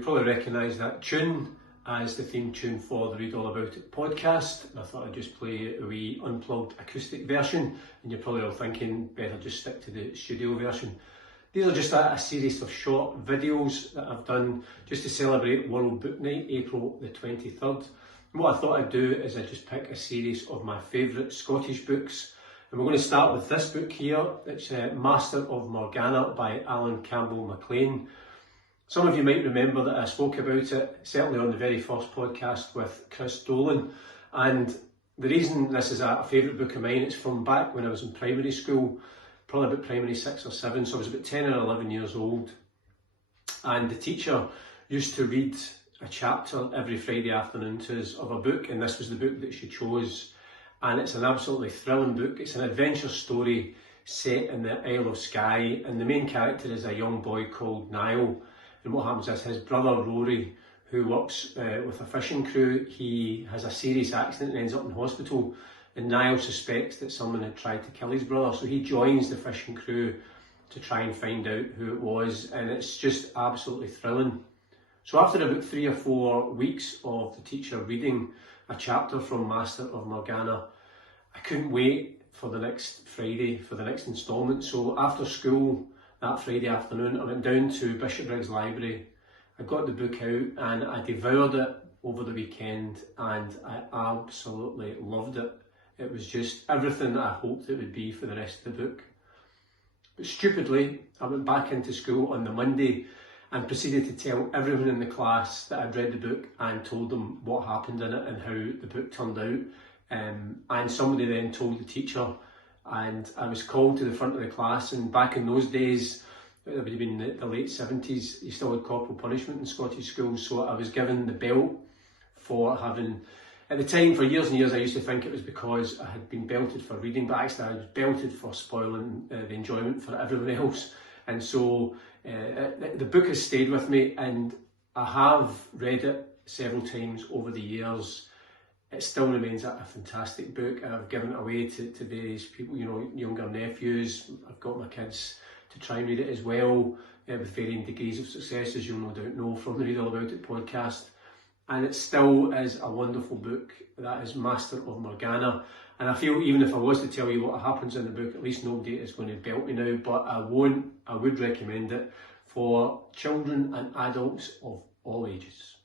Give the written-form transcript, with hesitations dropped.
you'll probably recognise that tune as the theme tune for the Read All About It podcast. And I thought I'd just play a wee unplugged acoustic version, and you're probably all thinking, better just stick to the studio version. These are just a series of short videos that I've done just to celebrate World Book Night, April the 23rd. And what I thought I'd do is I'd just pick a series of my favourite Scottish books. And we're going to start with this book here. It's Master of Morgana by Allan Campbell McLean. Some of you might remember that I spoke about it, certainly on the very first podcast with Chris Dolan. And the reason this is a favourite book of mine, it's from back when I was in primary school, probably about primary 6 or 7, so I was about 10 or 11 years old. And the teacher used to read a chapter every Friday afternoon to us of a book, and this was the book that she chose. And it's an absolutely thrilling book. It's an adventure story set in the Isle of Skye, and the main character is a young boy called Niall. And what happens is his brother Rory, who works with a fishing crew, he has a serious accident and ends up in hospital. And Niall suspects that someone had tried to kill his brother, so he joins the fishing crew to try and find out who it was, and it's just absolutely thrilling. So after about 3 or 4 weeks of the teacher reading a chapter from Master of Morgana, I couldn't wait for the next Friday, for the next instalment. So after school that Friday afternoon, I went down to Bishopbriggs Library. I got the book out and I devoured it over the weekend, and I absolutely loved it. It was just everything that I hoped it would be for the rest of the book. But stupidly, I went back into school on the Monday and proceeded to tell everyone in the class that I'd read the book and told them what happened in it and how the book turned out. And somebody then told the teacher, and I was called to the front of the class. And back in those days, it would have been the late 70s, you still had corporal punishment in Scottish schools, so I was given the belt for having, at the time, for years and years, I used to think it was because I had been belted for reading, but actually I was belted for spoiling the enjoyment for everyone else. And so the book has stayed with me, and I have read it several times over the years. It still remains a fantastic book, and I've given it away to various people, you know, younger nephews. I've got my kids to try and read it as well, with varying degrees of success, as you'll no doubt know from the Read All About It podcast. And it still is a wonderful book. That is Master of Morgana. And I feel even if I was to tell you what happens in the book, at least nobody is going to belt me now, but I won't. I would recommend it for children and adults of all ages.